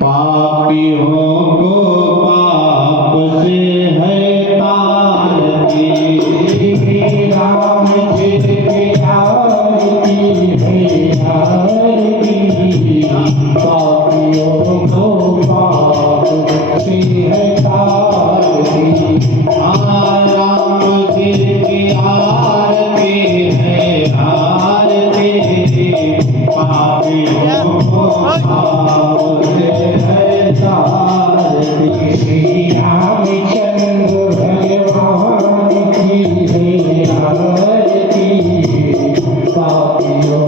पापियों को पाप से है तारती, राम जी की आरती है आरती। पापियों को पाप से है तारती, राम जी की आरती है आरती। पापियों को पाप से है तारती, श्री रामचंद्र भगवान की है आरती। पापियों